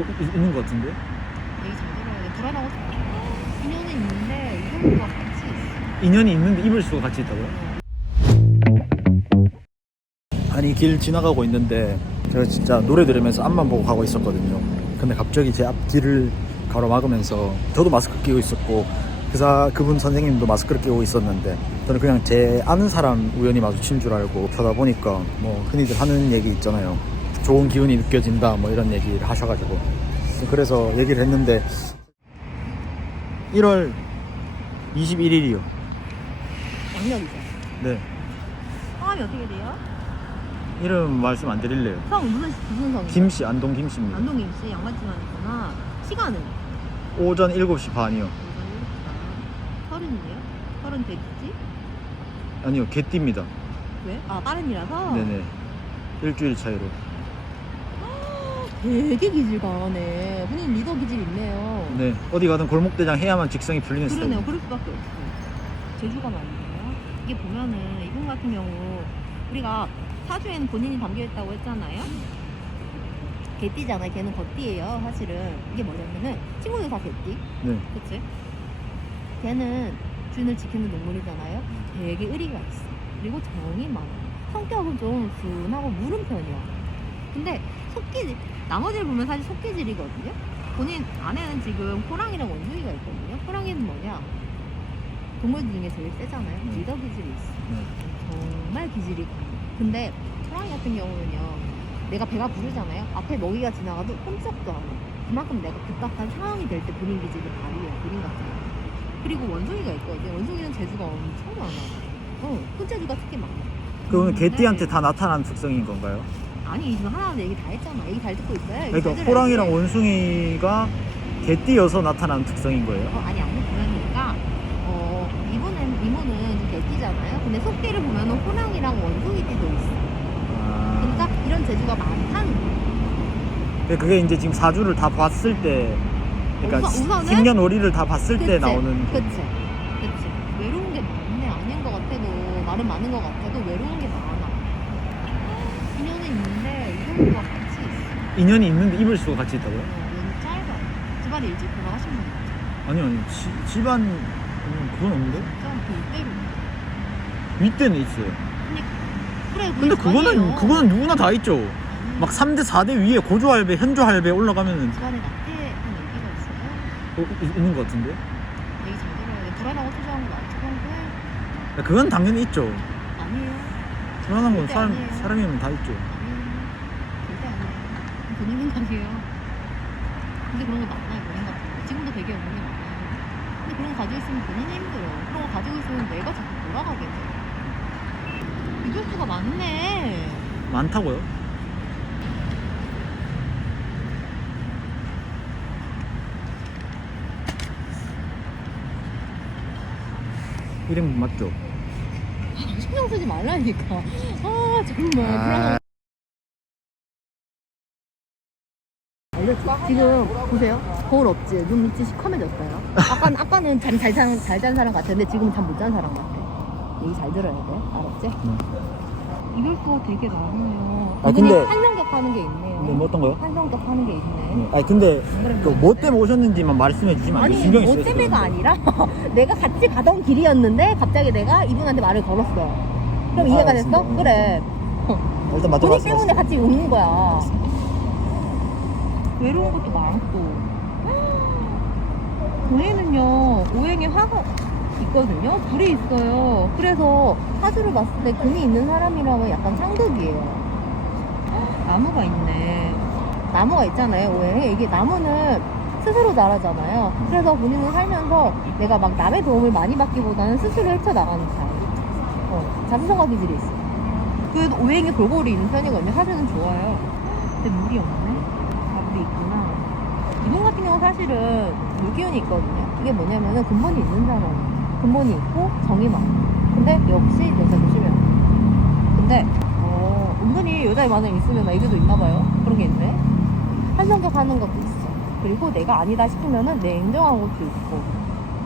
있는 것 같은데? 얘기 잘 들어야 돼. 불안하고 인연은 있는데 이별수가 같이 있어. 인연이 있는데 이별 수가 같이 있다고요? 아니 길 지나가고 있는데 제가 진짜 노래 들으면서 앞만 보고 가고 있었거든요. 근데 갑자기 제 앞길을 가로막으면서 저도 마스크 끼고 있었고 그분 선생님도 마스크를 끼고 있었는데 저는 그냥 제 아는 사람 우연히 마주친 줄 알고 쳐다보니까 뭐 흔히들 하는 얘기 있잖아요. 좋은 기운이 느껴진다 뭐 이런 얘기를 하셔가지고 그래서 얘기를 했는데 1월 21일이요. 양력이죠. 네. 성함이 어떻게 돼요? 이름 말씀 안 드릴래요. 성 무슨 성이요? 김씨, 안동 김씨입니다. 안동 김씨 양반집안이구나. 시간은? 오전 7시 반이요. 서른이에요? 서른 됐지? 아니요, 개띠입니다. 왜? 아 빠른이라서? 네네. 일주일 차이로. 되게 기질 강하네. 본인 리더 기질 있네요. 네. 어디 가든 골목대장 해야만 직성이 풀리는 그러네요. 스타일. 그럴 수밖에 없어. 제주가 많네요. 이게 보면은 이분 같은 경우 우리가 사주에는 본인이 담겨있다고 했잖아요. 개띠잖아요. 걔는 거띠예요. 사실은 이게 뭐냐면은 친구들 다 개띠. 네. 그치? 걔는 준을 지키는 동물이잖아요. 되게 의리가 있어. 그리고 정이 많아. 성격은 좀 순하고 무른 편이야. 근데 속기질, 나머지를 보면 사실 속기질이거든요. 본인 안에는 지금 호랑이랑 원숭이가 있거든요. 호랑이는 뭐냐? 동물들 중에 제일 세잖아요. 리더 기질이 있어. 네. 정말 기질이 강해. 근데 호랑이 같은 경우는요, 내가 배가 부르잖아요. 앞에 먹이가 지나가도 꼼짝도 안 해. 그만큼 내가 급박한 상황이 될 때 본인 기질을 발휘해. 본인 같은 경우. 그리고 원숭이가 있거든요. 원숭이는 재주가 엄청 많아. 손재주가 특히 많아. 그 오늘 개띠한테 다 나타난 특성인 건가요? 아니 지금 하나하나 얘기 다 했잖아. 얘기 잘 듣고 있어요. 얘기 그러니까 잘 들어야지. 호랑이랑 원숭이가 개띠여서 나타난 특성인 거예요? 아니 그러니까 이모는 좀 개띠잖아요. 근데 속띠를 보면은 호랑이랑 원숭이띠도 있어. 아. 그러니까 이런 재주가 많다는 거야. 근데 그게 이제 지금 사주를 다 봤을 때, 그러니까 우선은? 생년월일을 다 봤을 때 그치? 나오는. 그치. 외로운 게 많네. 아닌 것 같아도 말은 많은 것 같아도 외로운 게 많아. 인연은 있는데 이별수가 같이 있어. 인연이 있는데 이별 수가 같이 있다고요? 연이 짧아. 집안에 일찍 돌아가신 분 같아. 아니요, 집안 그건 없는데? 좀 이대로. 윗대는 있어요. 그래, 근데 그거는 누구나 다 있죠. 막 3대 4대 위에 고조 할배, 현조 할배 올라가면은 집안에 낙태한 얘기가 있어요. 있는 것 같은데. 얘기 잘 들어야 돼. 불안하고 투정한 거 많죠, 평소에? 그건 당연히 있죠. 아니에요. 불안한 건 절대 아니에요. 사람이면 다 있죠. 아니에요. 절대 아니에요. 본인 생각이에요. 근데 그런 거 많아요, 본인 같은 거. 지금도 되게 없는 게 많아요. 근데 그런 거 가지고 있으면 본인이 힘들어요. 그런 거 가지고 있으면 내가 자꾸 돌아가게 돼. 이별수가 많네. 많다고요? 이름 맞죠? 신경 쓰지 말라니까. 아, 정말. 지금 보세요. 거울 없지? 눈 밑이 시커매졌어요. 아까는 잠 잘 잔 사람 같았는데 지금은 잠 못 잔 사람 같아. 얘기 잘 들어야 돼. 알았지? 이별수가 되게 많아요. 아, 근데- 한성격 하는 게 있네요. 근데 뭐 어떤 거요? 한성격 하는 게 있네. 아니 근데 뭐 때문에 오셨는지만 말씀해 주시면 안 돼요? 아니 신경이 뭐 쓰여서 때문에가 그러는데. 아니라 내가 같이 가던 길이었는데 갑자기 내가 이분한테 말을 걸었어. 그럼 이해가 됐어? 알겠습니다. 그래. 일단 맞죠 본인 때문에 말씀하세요. 같이 오는 거야. 외로운 것도 많고. 본인은요 오행에 화가 있거든요. 불이 있어요. 그래서 사주를 봤을 때 금이 있는 사람이라면 약간 상극이에요. 나무가 있네. 나무가 있잖아요, 오행에. 이게 나무는 스스로 자라잖아요. 그래서 본인은 살면서 내가 막 남의 도움을 많이 받기보다는 스스로 헤쳐나가는 스타일. 자수성가 기질이 있어. 그래도 오행에 골고루 있는 편이거든요. 사주는 좋아요. 근데 물이 없네? 물이 있구나. 이분 같은 경우는 사실은 물기운이 있거든요. 이게 뭐냐면은 근본이 있는 사람. 근본이 있고 정이 많아. 근데 역시 여자 조심해야 돼. 근데 은근히 여자의 마음이 있으면 애교도 있나봐요. 그런 게 있네. 한성격 하는 것도 있어. 그리고 내가 아니다 싶으면은 냉정한 것도 있고.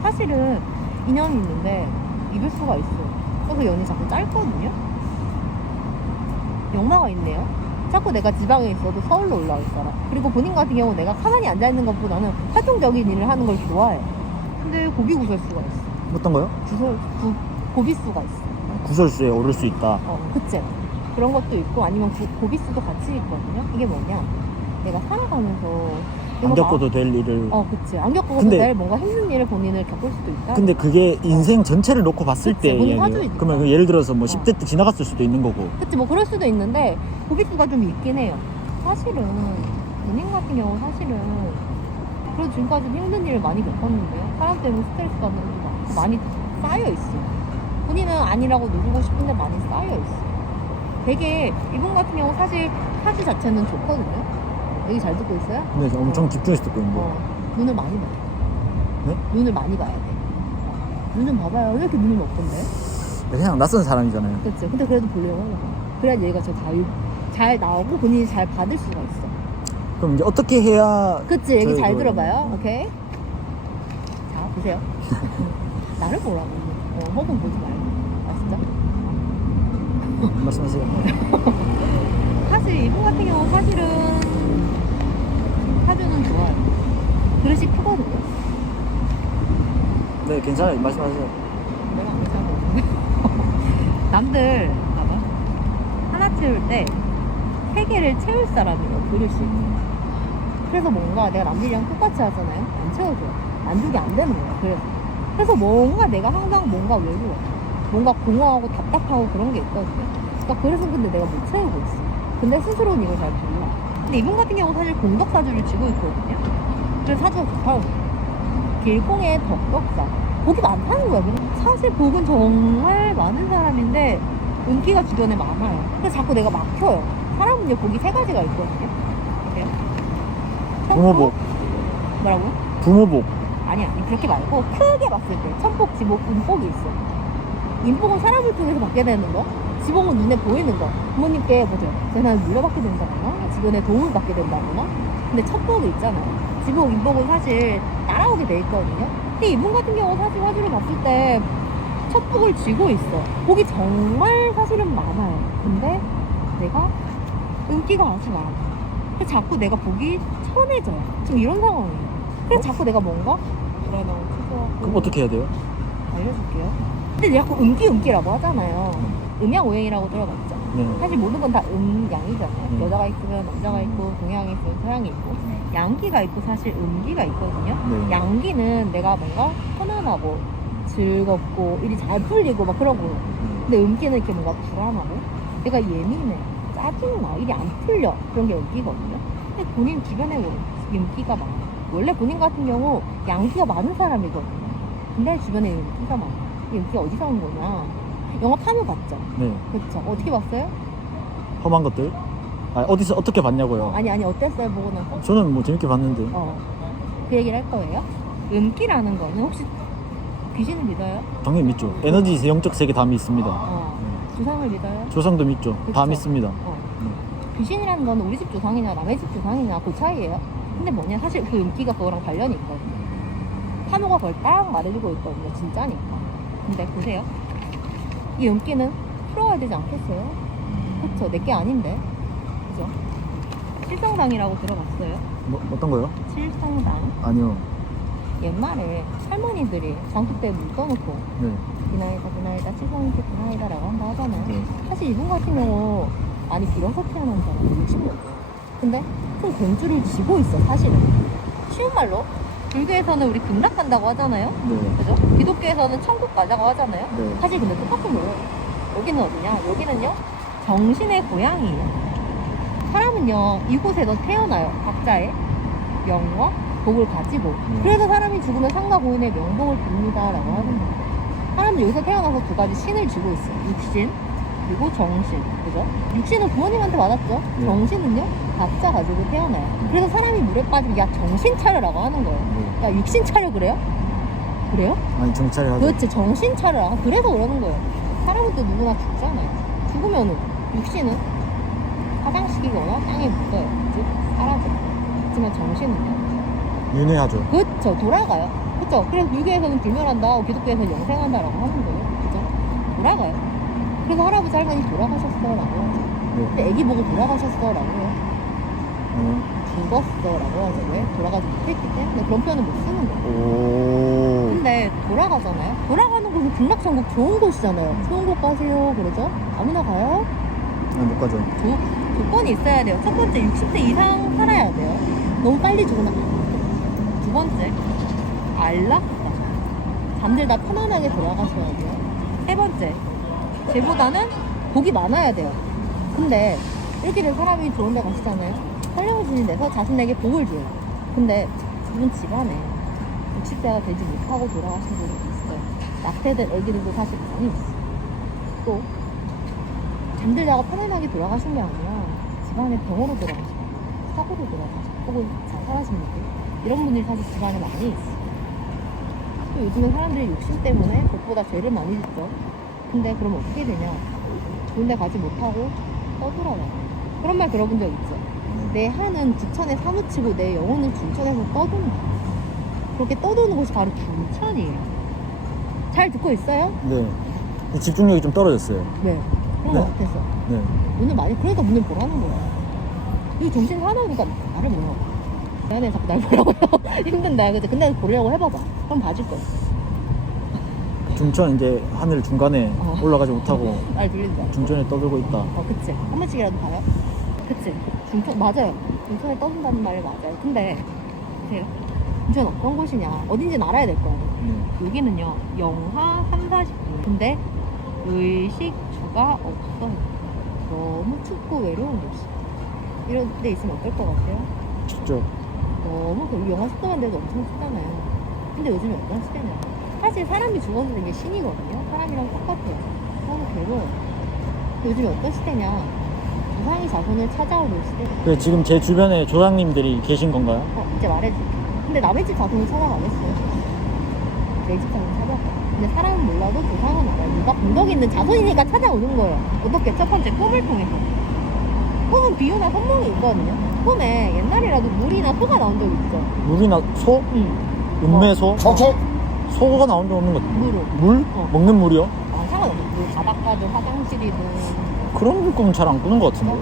사실은 인연이 있는데 이별수가 있어. 그래서 연이 자꾸 짧거든요. 역마가 있네요. 자꾸 내가 지방에 있어도 서울로 올라올 사람. 그리고 본인 같은 경우 내가 가만히 앉아있는 것보다는 활동적인 일을 하는 걸 좋아해. 근데 고비 구설수가 있어. 어떤 거요? 고비수가 있어. 구설수에 오를 수 있다. 그치? 그런 것도 있고 아니면 고비수도 같이 있거든요. 이게 뭐냐? 내가 살아가면서 안 겪어도 될 일을. 그치. 안 겪어도 근데- 될 뭔가 힘든 일을 본인을 겪을 수도 있다. 근데 그게 인생 전체를 놓고 봤을 그치, 때 본인 이야기예요. 사주이니까. 그러면 예를 들어서 뭐 10대 때 지나갔을 수도 있는 거고. 그치, 뭐 그럴 수도 있는데 고비수가 좀 있긴 해요. 사실은 본인 같은 경우 사실은 그래도 지금까지 힘든 일을 많이 겪었는데요. 사람 때문에 스트레스 받는 게 많이 쌓여 있어요. 본인은 아니라고 누르고 싶은데 많이 쌓여 있어요. 되게 이분 같은 경우 사실 사주 자체는 좋거든요. 여기 잘 듣고 있어요? 근데 엄청 집중해서 듣고 있는데. 눈을 많이 봐. 네? 눈을 많이 봐야 돼. 눈 좀 봐봐요. 왜 이렇게 눈이 높던데? 그냥 낯선 사람이잖아요. 그치. 근데 그래도 보려고 하려고. 그래야 얘가 잘 나오고 본인이 잘 받을 수가 있어. 그럼 이제 어떻게 해야. 그치. 얘기 잘 저희도- 들어봐요. 오케이? 자, 보세요. 나를 보라고. 혹은 보지 말고. 아시죠? 말씀하세요. 사실 이분 같은 경우 사실은 사주는 좋아요. 그릇이 크거든요. 네, 괜찮아요. 말씀하세요. 내가 안 차고. 남들 봐봐. 하나 채울 때 세 개를 채울 사람이에요. 그릇이. 그래서 뭔가 내가 남들이랑 똑같이 하잖아요. 안 채워줘요. 만족이 안 되는 거야. 그래서 뭔가 내가 항상 뭔가 외로워. 뭔가 공허하고 답답하고 그런 게 있거든요. 그러니까 그래서 근데 내가 못 채우고 있어. 근데 스스로는 이걸 잘 몰라. 근데 이분 같은 경우 사실 공덕사주를 쥐고 있거든요. 그래서 사주가 좋다고. 길공의 덕덕사. 복이 많다는 거야. 사실 복은 정말 많은 사람인데 운기가 주변에 많아요. 근데 자꾸 내가 막혀요. 사람은 이제 복이 세 가지가 있거든요. 보세요. 부모복, 뭐라고요? 부모복. 아니 그렇게 말고 크게 봤을 때 천복, 지복, 인복이 있어. 인복은 사람을 통해서 받게 되는 거, 지복은 눈에 보이는 거. 부모님께 보세요. 제가 물려받게 된다거나 주변에 도움을 받게 된다거나. 근데 천복이 있잖아요. 지복, 인복은 사실 따라오게 돼 있거든요. 근데 이분 같은 경우 사실 화주를 봤을 때 천복을 쥐고 있어. 복이 정말 사실은 많아요. 근데 내가 인기가 아주 많아. 그래서 자꾸 내가 복이 천해져요. 지금 이런 상황이에요. 그래서 자꾸 내가 뭔가 불안하고 취소하고. 그럼 어떻게 해야 돼요? 알려줄게요. 근데 자꾸 음기라고 하잖아요. 음양오행이라고 들어봤죠? 네. 사실 모든 건 다 음양이잖아요. 네. 여자가 있으면 남자가 있고, 동양이 있으면 서양이 있고, 양기가 있고, 사실 음기가 있거든요. 네. 양기는 내가 뭔가 편안하고, 즐겁고, 일이 잘 풀리고, 막 그런 거. 근데 음기는 이렇게 뭔가 불안하고, 내가 예민해, 짜증나, 일이 안 풀려. 그런 게 음기거든요. 근데 본인 주변에 음기가 많아. 원래 본인 같은 경우 양기가 많은 사람이거든요. 근데 주변에 음기가 많아. 이 음기가 어디서 온 거냐? 영화 파묘 봤죠? 네. 그쵸? 어떻게 봤어요? 험한 것들. 어디서 어떻게 봤냐고요? 아니 어땠어요? 보고 나서? 저는 뭐 재밌게 봤는데. 그 얘기를 할 거예요. 음기라는 거는 혹시 귀신을 믿어요? 당연히 믿죠. 에너지 영적 세계 다 믿습니다. 조상을 믿어요? 조상도 믿죠. 다 그쵸? 믿습니다. 귀신이라는 거는 우리 집 조상이냐 남의 집 조상이냐 그 차이예요. 근데 뭐냐 사실 그 음기가 그거랑 관련이 있거든요. 파묘가 그걸 딱 말해주고 있거든요. 진짜니까. 근데 보세요. 이 음기는 풀어야 되지 않겠어요? 그쵸? 내게 아닌데. 그죠? 칠성당이라고 들어봤어요? 뭐 어떤 거요? 칠성당. 아니요. 옛말에 할머니들이 장독대에 물 떠놓고 네. 비나이다 칠성이께 비나이다라고 한다 하잖아요. 네. 사실 이분 같은 경우 많이 빌어서 태어난 사람이 60년. 근데 큰 공주를 쥐고 있어 사실은. 쉬운 말로 불교에서는 우리 극락간다고 하잖아요. 네. 그죠? 기독교에서는 천국 가자고 하잖아요. 네. 사실 근데 똑같은 거예요. 여기는 어디냐? 여기는요 정신의 고향이에요. 사람은요 이곳에서 태어나요. 각자의 명과 복을 가지고. 그래서 사람이 죽으면 상가 고인의 명복을 빕니다 라고 하는 거예요. 사람은 여기서 태어나서 두 가지 신을 쥐고 있어요. 육신 그리고 정신. 그죠? 육신은 부모님한테 받았죠. 네. 정신은요 각자 가지고 태어나요. 그래서 사람이 물에 빠지면 야 정신 차려라고 하는 거예요. 네. 야 육신 차려 그래요? 그래요? 아니 정찰을 하죠. 그렇지 정신 차려라. 그래서 그러는 거예요. 사람은 또 누구나 죽잖아요. 죽으면은 육신은 화장시키거나 땅에 묻어요. 즉 사라져. 하지만 정신은요 윤회하죠. 그쵸 돌아가요. 그쵸. 그래서 불교에서는 불멸한다, 기독교에서는 영생한다라고 하는 거예요. 그죠? 돌아가요. 그래서 할아버지 할머니 돌아가셨어라고 하죠. 근데 애기 보고 돌아가셨어 라고 해요. 죽었어 라고 하죠. 왜? 돌아가지 못했기 때문에 그런 표현은 못 쓰는 거예요. 오. 근데 돌아가잖아요. 돌아가는 곳은 극락천국 좋은 곳이잖아요. 좋은 곳 가세요 그러죠. 아무나 가요? 못 가죠. 조건이 있어야 돼요. 첫 번째 60대 이상 살아야 돼요. 너무 빨리 죽으면 안 돼요. 두 번째 안락사. 잠들다 편안하게 돌아가셔야 돼요. 세 번째 쟤보다는 복이 많아야 돼요. 근데 이렇게 된 사람이 좋은 데 가시잖아요. 헐레우신이 돼서 자신에게 복을 줘요. 근데 그분 집안에 60대가 되지 못하고 돌아가신 분이 있어요. 낙태된 애기들도 사실 많이 있어요. 또 잠들다가 편안하게 돌아가신 게 아니라 집안에 병으로 돌아가시고 사고로 돌아가시고 혹은 자살하신 분들 이런 분들이 사실 집안에 많이 있어요. 또 요즘은 사람들이 욕심 때문에 그것보다 죄를 많이 짓죠. 근데 그러면 어떻게 되냐? 좋은 데 가지 못하고 떠돌아와요. 그런 말 들어본 적 있죠? 내 한은 부천에 사무치고 내 영혼은 중천에서 떠돈다. 그렇게 떠도는 곳이 바로 중천이에요. 잘 듣고 있어요? 네. 이 집중력이 좀 떨어졌어요. 네. 그런 거 같았어. 네. 눈을 많이, 그러니까 눈을 보라는 거야. 이 정신 하나니까 나를 몰라. 내가 자꾸 날 보라고요. 힘든데. 그치? 근데 보려고 해봐봐. 그럼 봐줄 거야. 중천 이제 하늘 중간에 올라가지 못하고 날 들린다. 중천에 떠들고 있다. 그치. 한 번씩이라도 봐요? 그치. 중천, 맞아요. 중천에 떠든다는 말이 맞아요. 근데, 보세요. 중천 어떤 곳이냐. 어딘지는 알아야 될 거예요. 네. 여기는요, 영하 3, 40도. 근데, 의식주가 없어요. 너무 춥고 외로운 곳이. 이런 데 있으면 어떨 것 같아요? 춥죠. 너무, 영하 10도만 돼도 엄청 춥잖아요. 근데 요즘에 어떤 시대냐. 사실 사람이 죽어서 된 게 신이거든요. 사람이랑 똑같아요. 너무 괴로워요. 근데 요즘에 어떤 시대냐. 조상이 자손을 찾아오는 시대. 그 지금 제 주변에 조상님들이 계신 건가요? 이제 말해줄게. 근데 남의 집 자손을 찾아가겠어요. 내 집 자손 찾아가. 근데 사람은 몰라도 조상은 알아요. 누가 본적 있는 자손이니까 찾아오는 거예요. 어떻게? 첫 번째 꿈을 통해서. 꿈은 비유나 선몽이 있거든요. 꿈에 옛날이라도 물이나 소가 나온 적 있죠. 물이나 소? 응. 음매소? 소가 나온 적 없는 것 같아요. 물로. 물? 먹는 물이요? 상관없어. 뭐 바닷가든 화장실이든. 그런 꿈은 잘 안 꾸는 것 같은데.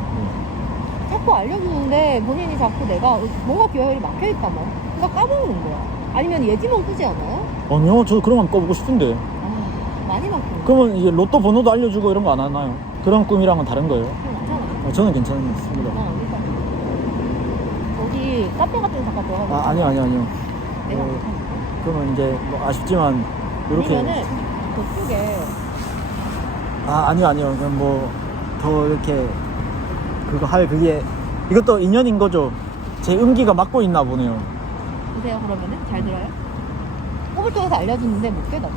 자꾸 알려주는데 본인이 자꾸 내가 뭔가 기억이 막혀있단 말이야. 그러니까 까먹는 거야. 아니면 예지몽 꾸지 않아요? 아니요, 저도 그런 거 한번 꿔보고 싶은데. 많이 막히는 거야. 그러면 이제 로또 번호도 알려주고 이런 거 안 하나요? 그런 꿈이랑은 다른 거예요? 괜찮아. 저는 괜찮습니다. 어디 카페 같은 데 잠깐 들어가서 아니요. 내가 그러면 이제 뭐 아쉽지만 이렇게 아니면은 그쪽에 아니요. 그냥 뭐 더 이렇게 그거 할 그게 이것도 인연인 거죠. 제 음기가 맞고 있나 보네요. 보세요. 그러면은 잘 들어요? 꿈을 통해서 알려주는데 못 깨닫아.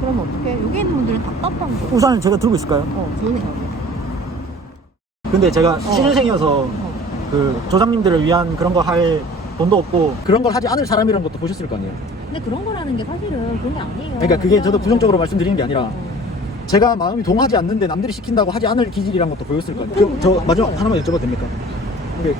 그러면 어떡해? 여기 있는 분들은 답답한 거야. 우산을 제가 들고 있을까요? 좋은 생각이야. 근데 제가 신인생이어서 그 조상님들을 위한 그런 거 할 돈도 없고 그런 걸 하지 않을 사람이라는 것도 보셨을 거 아니에요. 근데 그런 거라는 게 사실은 그런 게 아니에요. 그러니까 그게 저도 그냥 부정적으로 말씀드리는 게 아니라 제가 마음이 동하지 않는데 남들이 시킨다고 하지 않을 기질이란 것도 보였을 거예요. 저 마지막 하나만 여쭤봐도 됩니까? 근데